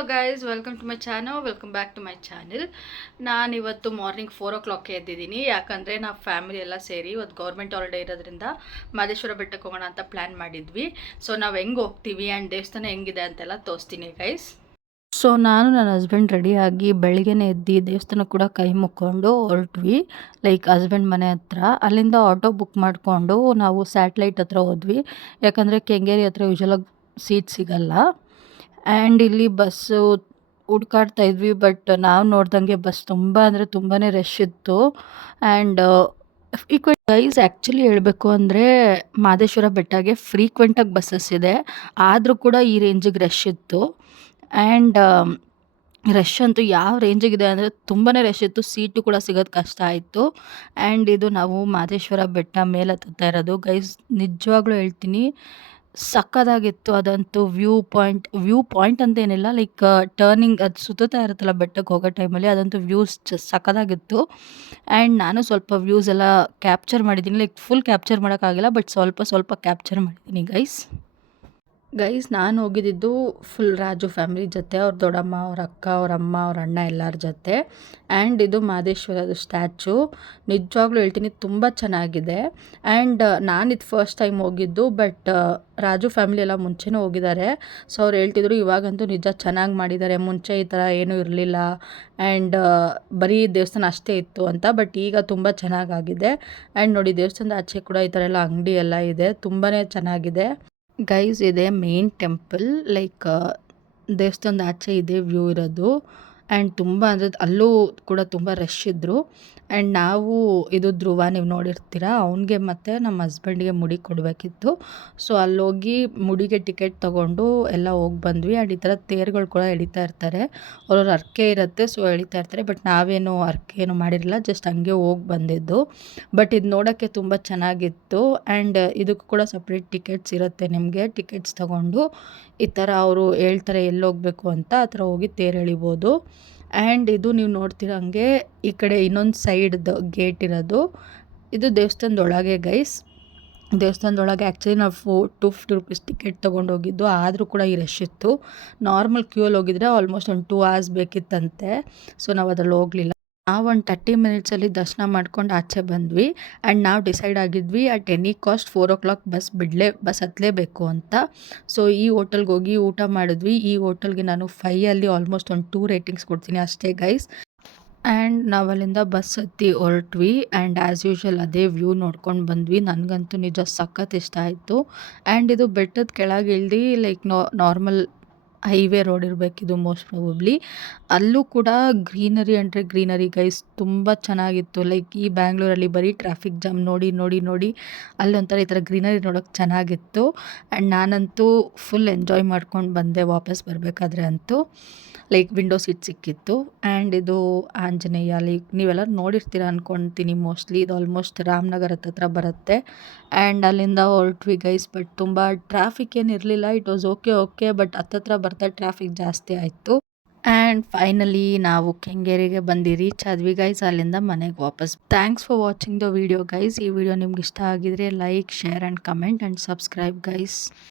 Hello guys, welcome to my channel. Welcome back to my channel. ನಾನಿವತ್ತು morning 4 o'clock ಎದ್ದಿದ್ದೀನಿ. ಯಾಕಂದರೆ ನಾವು family ಎಲ್ಲ ಸೇರಿ ಇವತ್ತು ಗೌರ್ಮೆಂಟ್ ಹಾಲಿಡೇ ಇರೋದ್ರಿಂದ ಮಹದೇಶ್ವರ ಬೆಟ್ಟಕ್ಕೆ ಹೋಗೋಣ ಅಂತ ಪ್ಲ್ಯಾನ್ ಮಾಡಿದ್ವಿ. ಸೊ ನಾವು ಹೆಂಗೆ ಹೋಗ್ತೀವಿ ಆ್ಯಂಡ್ ದೇವಸ್ಥಾನ ಹೆಂಗಿದೆ ಅಂತೆಲ್ಲ ತೋರಿಸ್ತೀನಿ ಗೈಸ್. ಸೊ ನಾನು ನನ್ನ ಹಸ್ಬೆಂಡ್ ರೆಡಿಯಾಗಿ ಬೆಳಗ್ಗೆನೇ ಎದ್ದು ದೇವಸ್ಥಾನ ಕೂಡ ಕೈ ಮುಕ್ಕೊಂಡು ಹೊರಟ್ವಿ. ಲೈಕ್ ಹಸ್ಬೆಂಡ್ ಮನೆ ಹತ್ರ. ಅಲ್ಲಿಂದ ಆಟೋ ಬುಕ್ ಮಾಡಿಕೊಂಡು ನಾವು ಸ್ಯಾಟ್ಲೈಟ್ ಹತ್ರ ಹೋದ್ವಿ. ಯಾಕಂದರೆ ಕೆಂಗೇರಿ ಹತ್ರ ಯೂಶಲಾಗಿ ಸೀಟ್ ಸಿಗಲ್ಲ. ಆ್ಯಂಡ್ ಇಲ್ಲಿ ಬಸ್ಸು ಹುಡ್ಕಾಡ್ತಾ ಇದ್ವಿ. ಬಟ್ ನಾವು ನೋಡ್ದಂಗೆ ಬಸ್ ತುಂಬ ಅಂದರೆ ತುಂಬಾ ರಶ್ ಇತ್ತು. ಆ್ಯಂಡ್ ಫ್ರೀಕ್ವೆಂಟ್ ಗೈಸ್, ಆ್ಯಕ್ಚುಲಿ ಹೇಳಬೇಕು ಅಂದರೆ ಮಹದೇಶ್ವರ ಬೆಟ್ಟಗೆ ಫ್ರೀಕ್ವೆಂಟಾಗಿ ಬಸ್ಸಸ್ ಇದೆ. ಆದರೂ ಕೂಡ ಈ ರೇಂಜಿಗೆ ರಶ್ ಇತ್ತು. ಆ್ಯಂಡ್ ರಶ್ ಅಂತೂ ಯಾವ ರೇಂಜಿಗಿದೆ ಅಂದರೆ ತುಂಬಾ ರಶ್ ಇತ್ತು. ಸೀಟು ಕೂಡ ಸಿಗೋದು ಕಷ್ಟ ಆಯಿತು. ಆ್ಯಂಡ್ ಇದು ನಾವು ಮಹದೇಶ್ವರ ಬೆಟ್ಟ ಮೇಲೆ ಹತ್ತುತ್ತಾ ಇರೋದು ಗೈಸ್. ನಿಜವಾಗ್ಲೂ ಹೇಳ್ತೀನಿ, ಸಕ್ಕತ್ತಾಗಿತ್ತು. ಅದಂತೂ ವ್ಯೂ ಪಾಯಿಂಟ್ ಅಂತ ಏನಿಲ್ಲ, ಲೈಕ್ ಟರ್ನಿಂಗ್ ಅದು ಸುತ್ತುತ್ತಾ ಇರುತ್ತಲ್ಲ ಬೆಟ್ಟಕ್ಕೆ ಹೋಗೋ ಟೈಮಲ್ಲಿ, ಅದಂತೂ ವ್ಯೂಸ್ ಸಕ್ಕತ್ತಾಗಿತ್ತು. ಆ್ಯಂಡ್ ನಾನು ಸ್ವಲ್ಪ ವ್ಯೂಸ್ ಎಲ್ಲ ಕ್ಯಾಪ್ಚರ್ ಮಾಡಿದ್ದೀನಿ. ಲೈಕ್ ಫುಲ್ ಕ್ಯಾಪ್ಚರ್ ಮಾಡೋಕ್ಕಾಗಿಲ್ಲ, ಬಟ್ ಸ್ವಲ್ಪ ಸ್ವಲ್ಪ ಕ್ಯಾಪ್ಚರ್ ಮಾಡಿದ್ದೀನಿ ಗೈಸ್. ನಾನು ಹೋಗಿದ್ದಿದ್ದು ಫುಲ್ ರಾಜು ಫ್ಯಾಮಿಲಿ ಜೊತೆ, ಅವ್ರ ದೊಡ್ಡಮ್ಮ, ಅವ್ರ ಅಕ್ಕ, ಅವ್ರ ಅಮ್ಮ, ಅವ್ರ ಅಣ್ಣ ಎಲ್ಲರ ಜೊತೆ. ಆ್ಯಂಡ್ ಇದು ಮಹದೇಶ್ವರದ ಸ್ಟ್ಯಾಚು. ನಿಜವಾಗ್ಲೂ ಹೇಳ್ತೀನಿ, ತುಂಬ ಚೆನ್ನಾಗಿದೆ. ಆ್ಯಂಡ್ ನಾನಿದು ಫಸ್ಟ್ ಟೈಮ್ ಹೋಗಿದ್ದು. ಬಟ್ ರಾಜು ಫ್ಯಾಮಿಲಿ ಎಲ್ಲ ಮುಂಚೆನೂ ಹೋಗಿದ್ದಾರೆ. ಸೊ ಅವ್ರು ಹೇಳ್ತಿದ್ರು ಇವಾಗಂತೂ ನಿಜ ಚೆನ್ನಾಗಿ ಮಾಡಿದ್ದಾರೆ, ಮುಂಚೆ ಈ ಥರ ಏನೂ ಇರಲಿಲ್ಲ. ಆ್ಯಂಡ್ ಬರೀ ದೇವಸ್ಥಾನ ಅಷ್ಟೇ ಇತ್ತು ಅಂತ. ಬಟ್ ಈಗ ತುಂಬ ಚೆನ್ನಾಗಾಗಿದೆ. ಆ್ಯಂಡ್ ನೋಡಿ, ದೇವಸ್ಥಾನದ ಆಚೆ ಕೂಡ ಈ ಥರ ಎಲ್ಲ ಅಂಗಡಿ ಎಲ್ಲ ಇದೆ. ತುಂಬಾ ಚೆನ್ನಾಗಿದೆ ಗೈಸ್. ಇದೆ ಮೇನ್ ಟೆಂಪಲ್. ಲೈಕ್ ದೇವಸ್ಥಾನದ ಆಚೆ ಇದೆ ವ್ಯೂ ಇರೋದು. ಆ್ಯಂಡ್ ತುಂಬ ಅಂದರೆ ಅಲ್ಲೂ ಕೂಡ ತುಂಬ ರಶ್ ಇದ್ದರು. ಆ್ಯಂಡ್ ನಾವು ಇದು ಧ್ರುವ, ನೀವು ನೋಡಿರ್ತೀರ, ಅವನಿಗೆ ಮತ್ತು ನಮ್ಮ ಹಸ್ಬೆಂಡ್ಗೆ ಮುಡಿ ಕೊಡಬೇಕಿತ್ತು. ಸೊ ಅಲ್ಲೋಗಿ ಮುಡಿಗೆ ಟಿಕೆಟ್ ತೊಗೊಂಡು ಎಲ್ಲ ಹೋಗಿ ಬಂದ್ವಿ. ಆ್ಯಂಡ್ ಈ ಥರ ತೇರುಗಳು ಕೂಡ ಎಳಿತಾ ಇರ್ತಾರೆ. ಅವ್ರವ್ರ ಹರಕೆ ಇರುತ್ತೆ, ಸೊ ಎಳಿತಾ ಇರ್ತಾರೆ. ಬಟ್ ನಾವೇನು ಹರಕೆ ಏನು ಮಾಡಿರಲಿಲ್ಲ, ಜಸ್ಟ್ ಹಂಗೆ ಹೋಗಿ ಬಂದಿದ್ದು. ಬಟ್ ಇದು ನೋಡೋಕ್ಕೆ ತುಂಬ ಚೆನ್ನಾಗಿತ್ತು. ಆ್ಯಂಡ್ ಇದಕ್ಕೂ ಕೂಡ ಸಪ್ರೇಟ್ ಟಿಕೆಟ್ಸ್ ಇರುತ್ತೆ ನಿಮಗೆ. ಟಿಕೆಟ್ಸ್ ತೊಗೊಂಡು ಈ ಥರ ಅವರು ಹೇಳ್ತಾರೆ ಎಲ್ಲಿ ಹೋಗಬೇಕು ಅಂತ, ಆ ಥರ ಹೋಗಿ ತೇರು ಎಳಿಬೋದು. ಆ್ಯಂಡ್ ಇದು ನೀವು ನೋಡ್ತೀರ ಹಂಗೆ ಈ ಕಡೆ ಇನ್ನೊಂದು ಸೈಡ್ದು ಗೇಟ್ ಇರೋದು. ಇದು ದೇವಸ್ಥಾನದೊಳಗೆ ಗೈಸ್. ದೇವಸ್ಥಾನದೊಳಗೆ ಆ್ಯಕ್ಚುಲಿ ನಾವು 250 rupees ಟಿಕೆಟ್ ತೊಗೊಂಡು ಹೋಗಿದ್ದು. ಆದರೂ ಕೂಡ ಈ ರಶ್ ಇತ್ತು. ನಾರ್ಮಲ್ ಕ್ಯೂಯಲ್ಲಿ ಹೋಗಿದ್ರೆ ಆಲ್ಮೋಸ್ಟ್ ಒಂದು 2 hours ಬೇಕಿತ್ತಂತೆ. ಸೊ ನಾವು ಅದ್ರಲ್ಲಿ ಹೋಗಲಿಲ್ಲ. ನಾವು ಒಂದು 30 minutesಲ್ಲಿ ದರ್ಶನ ಮಾಡ್ಕೊಂಡು ಆಚೆ ಬಂದ್ವಿ. ಆ್ಯಂಡ್ ನಾವು ಡಿಸೈಡ್ ಆಗಿದ್ವಿ at any cost 4 o'clock bus ಹತ್ತಲೇಬೇಕು ಅಂತ. ಸೊ ಈ ಹೋಟೆಲ್ಗೆ ಹೋಗಿ ಊಟ ಮಾಡಿದ್ವಿ. ಈ ಹೋಟೆಲ್ಗೆ ನಾನು 5 ಆಲ್ಮೋಸ್ಟ್ ಒಂದು 2 ರೇಟಿಂಗ್ಸ್ ಕೊಡ್ತೀನಿ ಅಷ್ಟೇ ಗೈಸ್. ಆ್ಯಂಡ್ ನಾವಲ್ಲಿಂದ ಬಸ್ ಹತ್ತಿ ಹೊರಟ್ವಿ. ಆ್ಯಂಡ್ ಆ್ಯಸ್ ಯೂಶ್ವಲ್ ಅದೇ ವ್ಯೂ ನೋಡ್ಕೊಂಡು ಬಂದ್ವಿ. ನನಗಂತೂ ನಿಜ ಸಖತ್ ಇಷ್ಟ ಆಯಿತು. ಆ್ಯಂಡ್ ಇದು ಬೆಟ್ಟದ ಕೆಳಗೆ ಇಳ್ದು ಲೈಕ್ ನಾರ್ಮಲ್ ಹೈವೇ ರೋಡ್ ಇರಬೇಕಿದು ಮೋಸ್ಟ್ ಪ್ರಾಬಬ್ಲಿ. ಅಲ್ಲೂ ಕೂಡ ಗ್ರೀನರಿ ಅಂದರೆ ಗ್ರೀನರಿ ಗೈಸ್. ತುಂಬ ಚೆನ್ನಾಗಿತ್ತು. ಲೈಕ್ ಈ ಬ್ಯಾಂಗ್ಳೂರಲ್ಲಿ ಬರೀ ಟ್ರಾಫಿಕ್ ಜಾಮ್ ನೋಡಿ ನೋಡಿ ನೋಡಿ ಅಲ್ಲೊಂಥರ ಈ ಥರ ಗ್ರೀನರಿ ನೋಡೋಕ್ಕೆ ಚೆನ್ನಾಗಿತ್ತು. ಆ್ಯಂಡ್ ನಾನಂತೂ ಫುಲ್ ಎಂಜಾಯ್ ಮಾಡ್ಕೊಂಡು ಬಂದೆ ವಾಪಸ್ ಬರಬೇಕಾದ್ರೆ ಅಂತೂ. ಲೈಕ್ ವಿಂಡೋ ಸೀಟ್ ಸಿಕ್ಕಿತ್ತು. ಆ್ಯಂಡ್ ಇದು ಆಂಜನೇಯ, ಲೈಕ್ ನೀವೆಲ್ಲ ನೋಡಿರ್ತೀರ ಅಂದ್ಕೊಳ್ತೀನಿ ಮೋಸ್ಟ್ಲಿ. ಇದು ಆಲ್ಮೋಸ್ಟ್ ರಾಮನಗರ ಹತ್ರ ಬರುತ್ತೆ. ಆ್ಯಂಡ್ ಅಲ್ಲಿಂದ ಹೊರಟ್ವಿ ಗೈಸ್. ಬಟ್ ತುಂಬ ಟ್ರಾಫಿಕ್ ಏನು ಇರಲಿಲ್ಲ. It was okay. ಬಟ್ ಹತ್ತತ್ರ ಬರ್ತಾ ಟ್ರಾಫಿಕ್ ಜಾಸ್ತಿ ಆಯಿತು. ಆ್ಯಂಡ್ ಫೈನಲಿ ನಾವು ಕೆಂಗೇರಿಗೆ ಬಂದು ರೀಚ್ ಆದ್ವಿ ಗೈಸ್. ಅಲ್ಲಿಂದ ಮನೆಗೆ ವಾಪಸ್. Thanks for watching the video guys. ಈ ವಿಡಿಯೋ ನಿಮ್ಗೆ ಇಷ್ಟ ಆಗಿದ್ರೆ like, share and comment and subscribe guys.